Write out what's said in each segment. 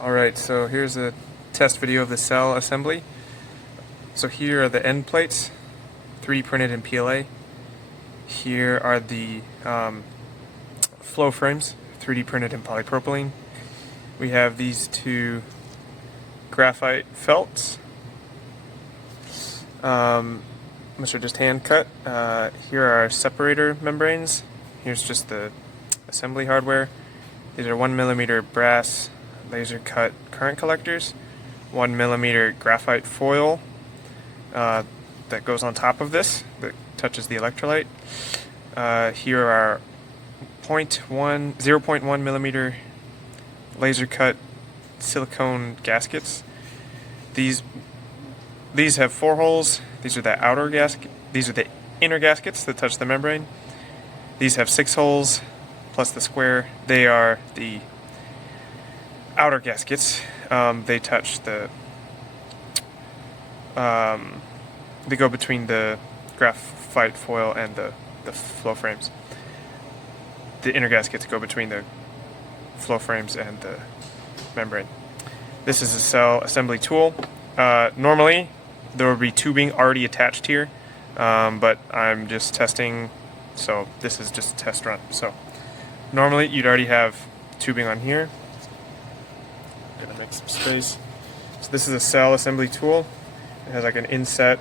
Alright, so here's a test video of the cell assembly. So here are the end plates, 3D printed in PLA. Here are the flow frames, 3D printed in polypropylene. We have these two graphite felts, which are just hand cut. Here are our separator membranes. Here's just the assembly hardware. These are 1mm brass laser cut current collectors, 1mm graphite foil that goes on top of this that touches the electrolyte. Here are 0.1 millimeter laser cut silicone gaskets. These have 4 holes. These are the outer gasket. These are the inner gaskets that touch the membrane. These have 6 holes plus the square. They are the outer gaskets. They touch the they go between the graphite foil and the flow frames. The inner gaskets go between the flow frames and the membrane. This is a cell assembly tool. Normally there would be tubing already attached here, but I'm just testing, so this is just a test run. So normally you'd already have tubing on here. I'm gonna make some space. So this is a cell assembly tool. It has like an inset.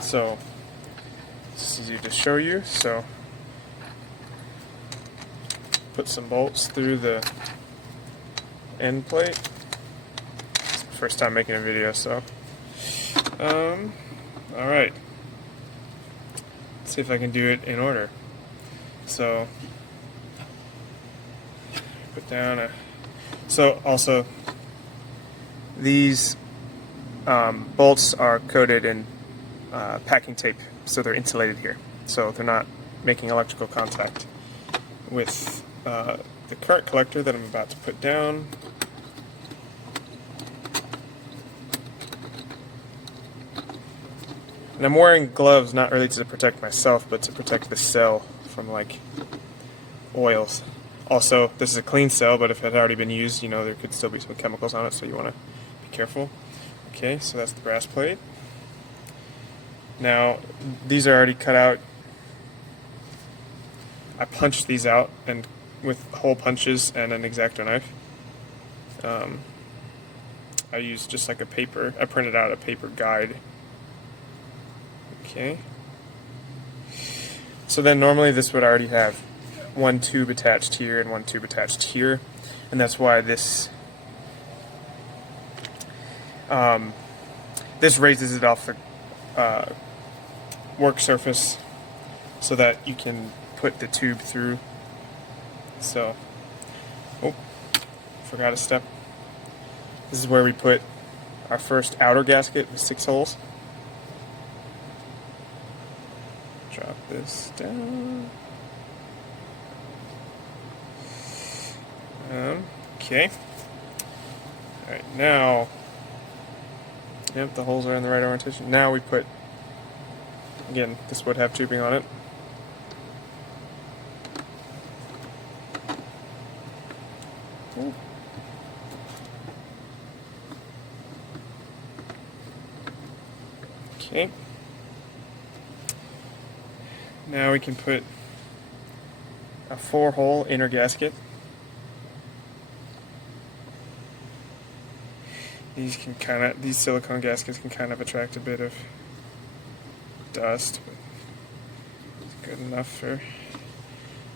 So it's easy to show you. So put some bolts through the end plate. It's the first time making a video, so alright. Let's see if I can do it in order. So put down a So also, these bolts are coated in packing tape, so they're insulated here. So they're not making electrical contact with the current collector that I'm about to put down. And I'm wearing gloves not really to protect myself, but to protect the cell from like oils. Also, this is a clean cell, but if it had already been used, you know, there could still be some chemicals on it, so you want to be careful. Okay, so that's the brass plate. Now, these are already cut out. I punched these out and with hole punches and an X-Acto knife. I used just like a paper, I printed out a paper guide. Okay. So then normally this would already have one tube attached here and one tube attached here, and that's why this this raises it off the work surface so that you can put the tube through. So, oh, forgot a step. This is where we put our first outer gasket with 6 holes. Drop this down. Okay. Alright, now, yep, the holes are in the right orientation. Now we put, again, this would have tubing on it. Ooh. Okay. Now we can put a 4-hole inner gasket. These silicone gaskets can kind of attract a bit of dust, but it's good enough for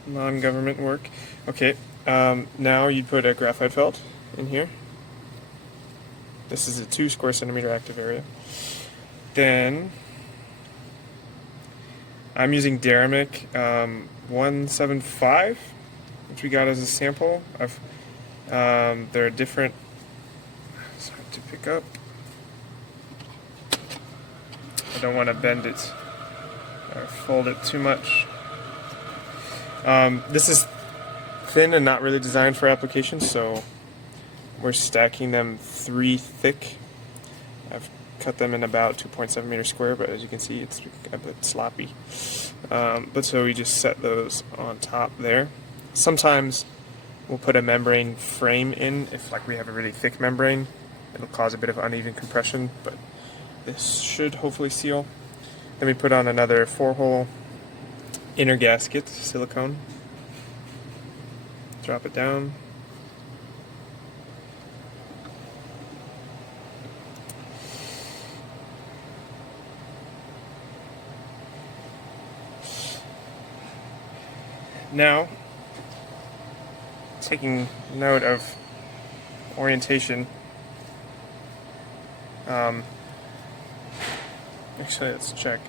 non-government work. Okay, now you'd put a graphite felt in here. This is a 2 square centimeter active area. Then I'm using Deramic 175, which we got as a sample. There are different. It's hard to pick up. I don't want to bend it or fold it too much. This is thin and not really designed for application, so we're stacking them 3 thick. I've cut them in about 2.7 meters square, but as you can see, it's a bit sloppy. But so we just set those on top there. Sometimes we'll put a membrane frame in. If like we have a really thick membrane, it'll cause a bit of uneven compression, but this should hopefully seal. Then we put on another 4-hole inner gasket, silicone. Drop it down. Now, taking note of orientation, actually let's check.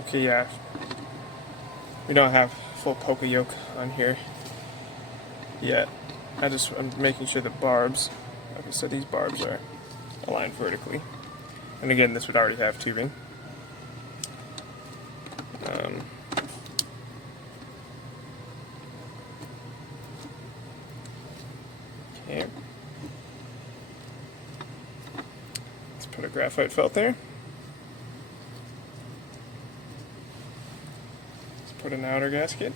Okay, yeah, we don't have full polka yoke on here yet. I'm making sure the barbs, okay, so these barbs are aligned vertically. And again, this would already have tubing. Okay. Let's put a graphite felt there. Let's put an outer gasket.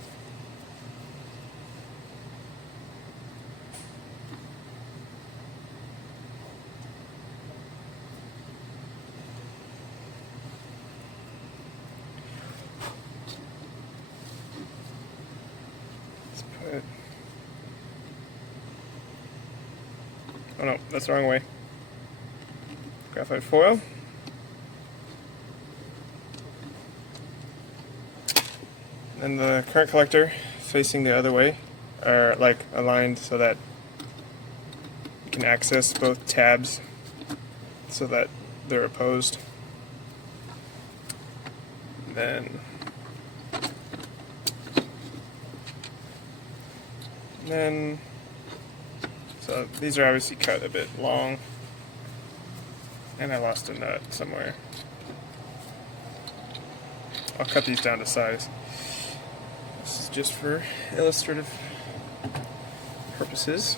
Oh no, that's the wrong way. Graphite foil. And the current collector facing the other way are like aligned so that you can access both tabs so that they're opposed. Then so these are obviously cut a bit long, and I lost a nut somewhere. I'll cut these down to size. This is just for illustrative purposes.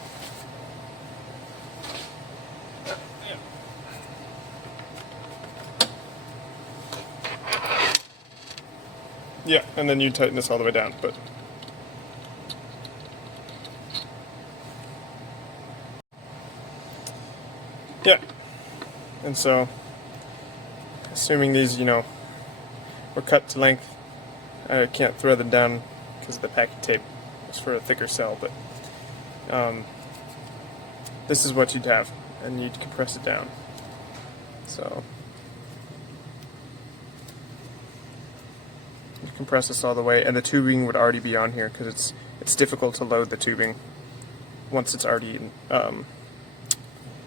Yeah, and then you tighten this all the way down, but yeah. And so, assuming these, were cut to length, I can't thread them down because the packing tape was for a thicker cell, but this is what you'd have, and you'd compress it down. So, you compress this all the way, and the tubing would already be on here because it's difficult to load the tubing once it's already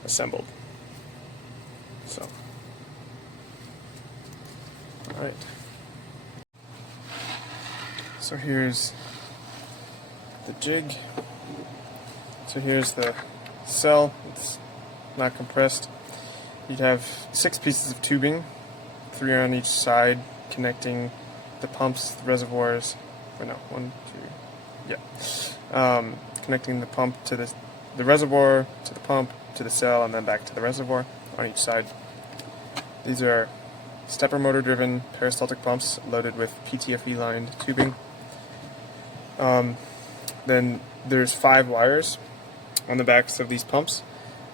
assembled. So, alright. So here's the jig. So here's the cell. It's not compressed. You'd have 6 pieces of tubing, 3 on each side, connecting the pumps, the reservoirs. Or no, 1, 2, yeah. Connecting the pump to the reservoir, to the pump, to the cell, and then back to the reservoir on each side. These are stepper motor driven peristaltic pumps loaded with PTFE lined tubing. Then there's 5 wires on the backs of these pumps.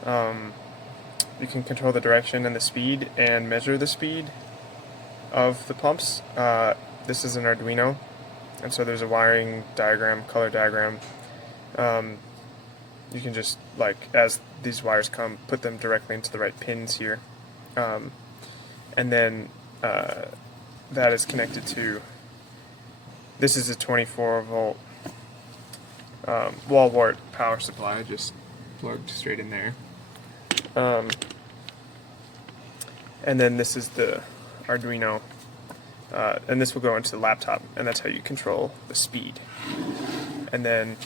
You can control the direction and the speed and measure the speed of the pumps. This is an Arduino, and so there's a wiring diagram, color diagram. You can just, as these wires come, put them directly into the right pins here. And then that is connected to, this is a 24 volt wall wart power supply, just plugged straight in there. And then this is the Arduino, and this will go into the laptop, and that's how you control the speed. And then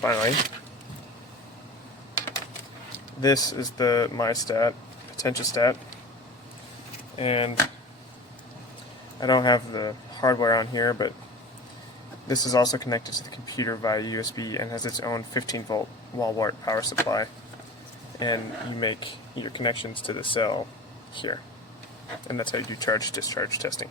finally, this is the MyStat, potentiostat, and I don't have the hardware on here, but this is also connected to the computer via USB and has its own 15 volt wall wart power supply, and you make your connections to the cell here. And that's how you do charge-discharge testing.